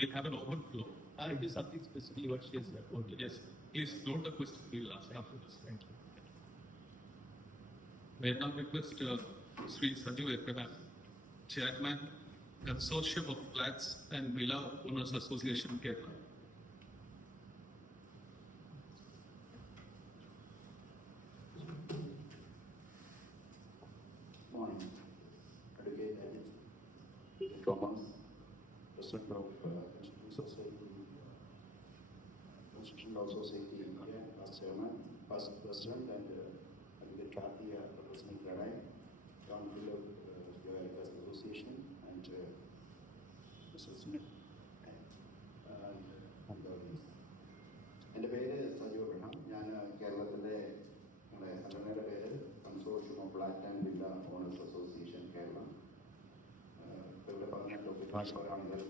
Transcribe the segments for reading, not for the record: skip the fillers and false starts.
we'll have an open floor. It is something specifically what she has reported. Yes, please note the question. We will ask after this. Thank you. May I now request Sri Sanjeev Abraham, Chairman, Consortium of Flats and Villa Owners Association, Kerala. Morning. Advocate Thomas, President of Society, Constitution Law Society India, past Chairman, past President, and Advocate Kathy, President Radai, John Philip, America's Association, and Mr. Smith, and others. എൻ്റെ പേര് Sajeev Abraham. ഞാൻ കേരളത്തിലെ ഞങ്ങളുടെ സംഘടനയുടെ പേര് consortium of flat and villa owners association Kerala. ഇവിടെ പറഞ്ഞ ടോപ്പിക്കാണെങ്കിൽ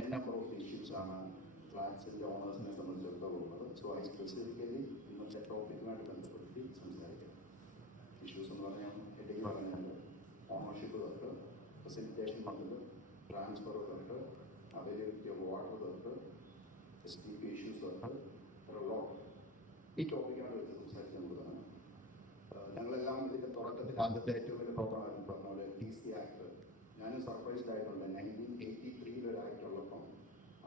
എൻ നമ്പർ ഓഫ് ഇഷ്യൂസാണ് ഫ്ലാറ്റ്സിൻ്റെ ഓണേഴ്സിനെ സംബന്ധിച്ചിടത്തോളം ഉള്ളത്. സോ ഐ സ്പെസിഫിക്കലി ഇന്നത്തെ ടോപ്പിക്കുമായിട്ട് ബന്ധപ്പെടുത്തി സംസാരിക്കാം. ഇഷ്യൂസ് എന്ന് പറഞ്ഞാൽ ഇടയ്ക്ക് പറഞ്ഞാൽ ഓണർഷിപ്പ് തൊട്ട് ഫെസിലിറ്റേഷൻ ഫണ്ട്, ട്രാൻസ്ഫർ തൊട്ട് അവൈലബിലിറ്റി ഓഫ് വാട്ടർ തൊട്ട് STP issues തൊട്ട് ലോ ഈ ടോപ്പിക്കാണ് വെച്ച് സംസാരിച്ച് നമുക്കാണ്. ഞങ്ങളെല്ലാം ഇതിൻ്റെ തുടക്കത്തിൽ ആദ്യത്തെ ഏറ്റവും വലിയ പ്രോബ്ലം പറഞ്ഞ പോലെ TC ആക്ട്. ഞാനും സർപ്രൈസ്ഡ് ആയിട്ടുണ്ട്. 1983 ഒരു ആക്ട് ഉള്ളപ്പം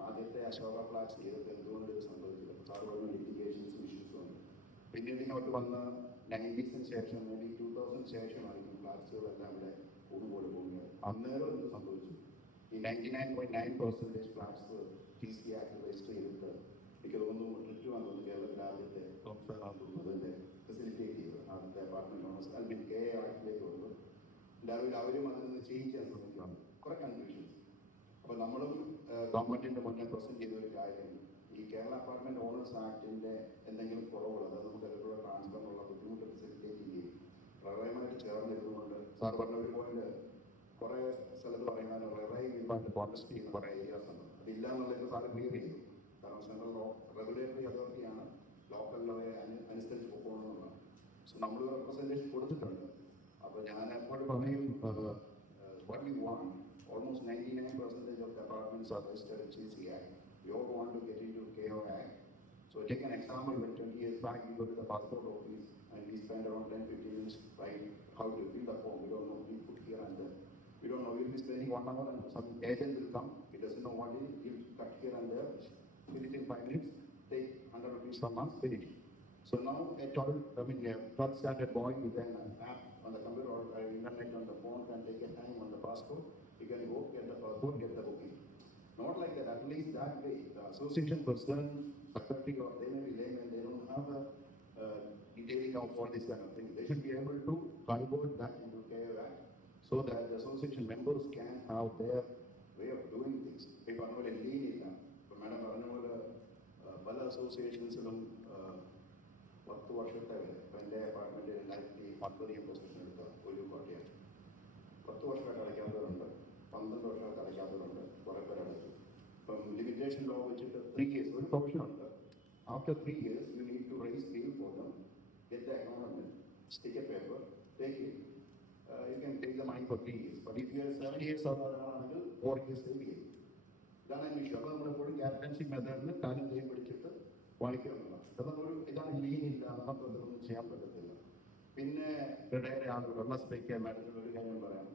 ആദ്യത്തെ അശോക ഫ്ലാറ്റ്സ് ചെയ്തപ്പോൾ എന്തുകൊണ്ട് ഇത് സംഭവിച്ചില്ല? സാർ പറഞ്ഞ ലിറ്റിഗേഷൻസും ഇഷ്യൂസും ഉണ്ട്. പിന്നീട് ഇങ്ങോട്ട് വന്ന് 90s ശേഷം 2000 ശേഷമായിരിക്കും ഫ്ലാറ്റ്സുകളെല്ലാം ഇവിടെ കൂടുപോലെ പോകുന്നത്. അന്നേരം എന്ത് സംഭവിച്ചു? ഈ 99.9% ഫ്ലാറ്റ്സ് TC ആക്ട് രജിസ്റ്റർ ചെയ്തിട്ട് എനിക്ക് തോന്നുന്നു ട്രിറ്റുമാണ് തോന്നുന്നു കേരളത്തിൽ ആദ്യത്തെ അതിൻ്റെ ഫെസിലിറ്റേറ്റ് ചെയ്തത് ആദ്യത്തെ അപ്പാർട്ട്മെൻറ്റ് ഓണേഴ്സ് അല്ലെങ്കിൽ KA ആക്ടിലേക്ക് വന്നു. എല്ലാവരും അവരും അതിൽ നിന്ന് ചേഞ്ച് ചെയ്യാൻ ശ്രമിക്കുകയാണ്. കുറേ കൺഫ്യൂഷൻസ്. അപ്പോൾ നമ്മളും ഗവൺമെൻറ്റിൻ്റെ മുന്നേ പ്രസൻറ്റ് ചെയ്ത ഒരു കാര്യം ഈ കേരള അപ്പാർട്ട്മെൻറ്റ് ഓണേഴ്സ് ആക്ടിൻ്റെ എന്തെങ്കിലും കുറവുകൾ, അതായത് നമുക്ക് അതിലുള്ള ട്രാൻസ്ഫറിനുള്ള ബുദ്ധിമുട്ട് ഫെസിലിറ്റേറ്റ് ചെയ്യുകയും പ്രളയമായിട്ട് ചേർന്നിരുന്നുകൊണ്ട് സാർ പറഞ്ഞ ഒരു പോയിന്റ് കുറേ സ്ഥലത്ത് പറയുന്നത് റെറൈവ് ഇമ്പാക്ട് കോൺടെസ്റ്റ് ചെയ്യുന്ന കുറേ ഏരിയാസ് ഉണ്ട്. അതില്ല എന്നുള്ളത് സാറ് ക്ലിയർ ചെയ്തു. കാരണം സെൻട്രൽ റെഗുലേറ്ററി അതോറിറ്റിയാണ് ലോക്കൽ ലോയെ അനുസരിച്ച് പോകണമെന്നുള്ളത്. സോ നമ്മൾ റെപ്രസെൻറ്റേഷൻ കൊടുത്തിട്ടുണ്ട്. അപ്പോൾ ഞാൻ എപ്പോഴും പറയും what we want, almost 99% of the apartments are registered in TC Act. We all want to get into KO Act. So take an example, when 20 years back we go to the passport office and we spend around 10-15 minutes trying how to fill the form. We don't know, we put here and there. We don't know, we'll be spending 1 hour and some agent will come, he doesn't know what it is, he'll cut here and there, fill it in 5 minutes, take 100 rupees per month, finish. So now a 12th standard boy with an app on the computer or internet on the phone can take a time on the passport, he can go get the passport, get the booking. Not like that, at least that way. The association person, secretary, or they may be laymen, they don't have a detailing of all this kind of thing. They should be able to convert that into KO Act so that the association members can have their way of doing things. If I know a lean in them, but Madam Aranavala, Bala associations, 10 വർഷത്തെ വരെ ഇപ്പം എൻ്റെ apartment 2010 position എടുക്കുക ഒരു കോട്ടയാണ്. 10 വർഷമായിട്ട് അടയ്ക്കാത്തവരുണ്ട്, 12 വർഷമായിട്ട് അടയ്ക്കാത്തവരുണ്ട്, കുറേ പേര് അടച്ചു. ഇപ്പം ലിമിറ്റേഷൻ ലോ വെച്ചിട്ട് 3 years ഒരു ഓപ്ഷൻ ഉണ്ട്. After 3 years you need to raise bill for them, get the account, stick a paper, take it. You can take the money for 3 years. But if you are 7 years or another 4 years, ഇതാണ് എൻ്റെ വിഷയം. അപ്പോൾ നമ്മളെപ്പോഴും captaincy മെത്തേഡിൽ കാര്യം ചെയ്യും പിടിച്ചിട്ട് വാങ്ങിക്കുന്നില്ല. ഇതാണ് ലീൻ ഇല്ല, നമുക്കൊന്നും ചെയ്യാൻ പറ്റത്തില്ല. പിന്നെ റിട്ടയർ ആളുകൾ വെള്ള സ്പെയ്ക്ക് മാഡത്തിൽ ഒരു കാര്യം പറയാം.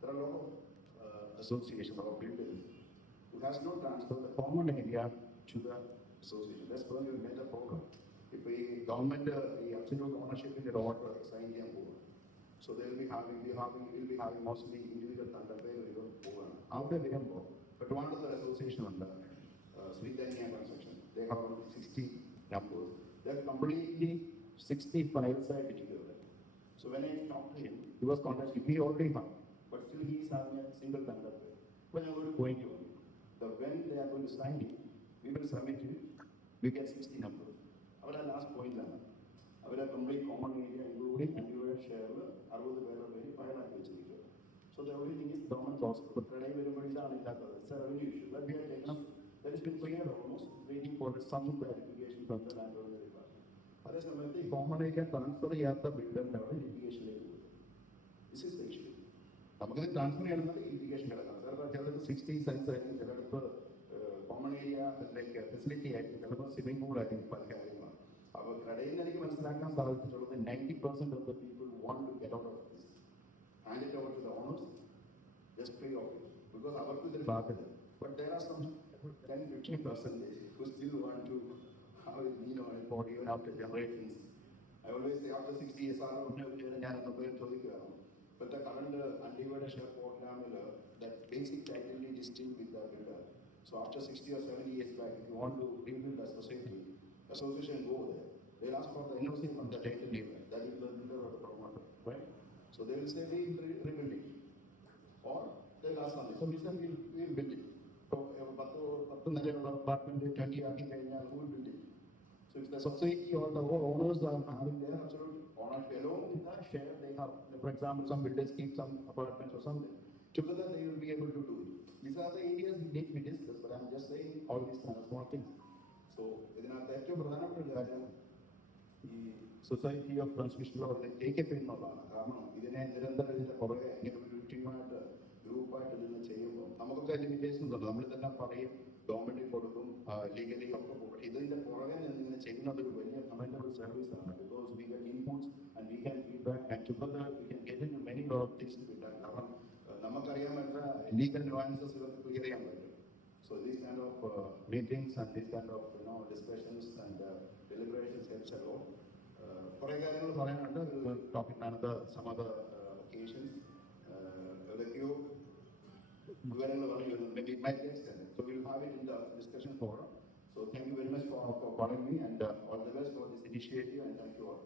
There are a lot of associations or builders who has no transfer the common area to the association. That's why we made a program. ഇപ്പോൾ ഈ ഗവൺമെൻറ് ഈ അബ്സല്യൂട്ട് ഓണർഷിപ്പിൻ്റെ ഒരു ഓർഡർ സൈൻ ചെയ്യാൻ പോകും. So they will be having mostly individual തണ്ടപ്പേര് പോവുകയാണ്. അവിടെ വരുമ്പോൾ ട്രിവാൻഡ്രത്ത് ഒരു association ഉണ്ട്, Sreedhanya construction. They have around 60 numbers. They are completely 60 files are digital. So when I talked to him, he was contacting. He already had, but still he is having a single tender. When I was going to when they are going to sign it, we will submit it. We get 60 numbers. Our last point ആണ് അവരെ complete common area including undivided ഷെയറിൽ 60 പേരുടെ പേര് ഫയലാക്കി വെച്ചിരിക്കുക. So the only thing is government process. ഇടയിൽ വരുമ്പോഴാണ് ഇല്ലാത്തത്. It's a revenue issue that we have taken up. That is been clear almost, waiting for some clarification from the land owner department. അതേസമയത്ത് ഈ കോമൺ ഏരിയ ട്രാൻസ്ഫർ ചെയ്യാത്ത ബിൽഡറിന്റെ അവിടെ ലിറ്റിഗേഷനിലേക്ക് പോകും. This is the issue. നമുക്ക് transfer ചെയ്യണമെന്നാൽ irrigation കിടക്കാം ചിലത് 60 size ആയിരിക്കും, ചിലപ്പോൾ കോമൺ ഏരിയ ലൈക്ക് ഫെസിലിറ്റി ആയിരിക്കും, ചിലപ്പോൾ സ്വിമ്മിംഗ് പൂൾ ആയിരിക്കും, പല കാര്യങ്ങളാണ്. അപ്പോൾ കടയിൽ നിന്ന് എനിക്ക് മനസ്സിലാക്കാൻ സാധിച്ചിട്ടുള്ളത് 90% of the people want to get out of this hand it over to the owners just free of it because അവർക്ക് ഇതിൽ ബാധ്യത. But there are some 10-15% who still want to have it, for even after generations. I always say after 60 years ഞാനൊന്ന് പേര് ചോദിക്കുകയാണ്. But the current undivided share program, that basic title deed is still with the builder. So after 60 or 70 years back, if you want to rebuild a society, association go there. They'll ask for the NOC from the title deed. That is the builder or the promoter, right? So they will say we will rebuild it, or they'll ask something. So we say we'll build it. So 10 നിലയുള്ള apartment 20 ആക്കി കഴിഞ്ഞാൽ who will build it? So if the society or the owners are having their absolute ownership along with the share they have, for example, some builders keep some apartments or something, together they will be able to do it. These are the areas we need to discuss, but I'm just saying all these small things. So ഇതിനകത്ത് ഏറ്റവും പ്രധാനപ്പെട്ട ഒരു കാര്യം ഈ society of transmission take up ചെയ്യുന്നതാണ്. കാരണം ഇതിനെ നിരന്തരം ഇതിന്റെ പുറകെ ഇങ്ങനെ ഒരു ടീമായിട്ട് ഗ്രൂപ്പായിട്ട് ഇതിനെ ചെയ്യുമ്പോൾ നമുക്കൊക്കെ ലിമിറ്റേഷൻസ് ഉണ്ട്. നമ്മൾ തന്നെ പറയും ഗവൺമെന്റിൽ കൊടുക്കും, ലീഗലി ഒക്കെ പോകും. ഇതിന്റെ പുറകെ ഇങ്ങനെ ചെയ്യുന്നത് ഒരു വലിയ കമന്റബിൾ സർവീസ് ആണ്. Because we get inputs and we can feedback and together we can get in many lot of things to done. കാരണം നമുക്കറിയാൻ പറ്റുന്ന ലീഗൽ നുവാൻസസ് ഇവർക്ക് ക്ലിയർ ചെയ്യാൻ പറ്റും. So these kind of meetings and these kind of discussions and deliberations helps a lot. കുറേ കാര്യങ്ങൾ പറയാനുണ്ട്. Topic ആണ് some other occasions. ഏതൊക്കെയോ വിവരങ്ങൾ പറഞ്ഞു. Maybe it might get extended. So we will have it in the discussion forum. So thank you very much for calling me and all the best for this initiative and thank you all.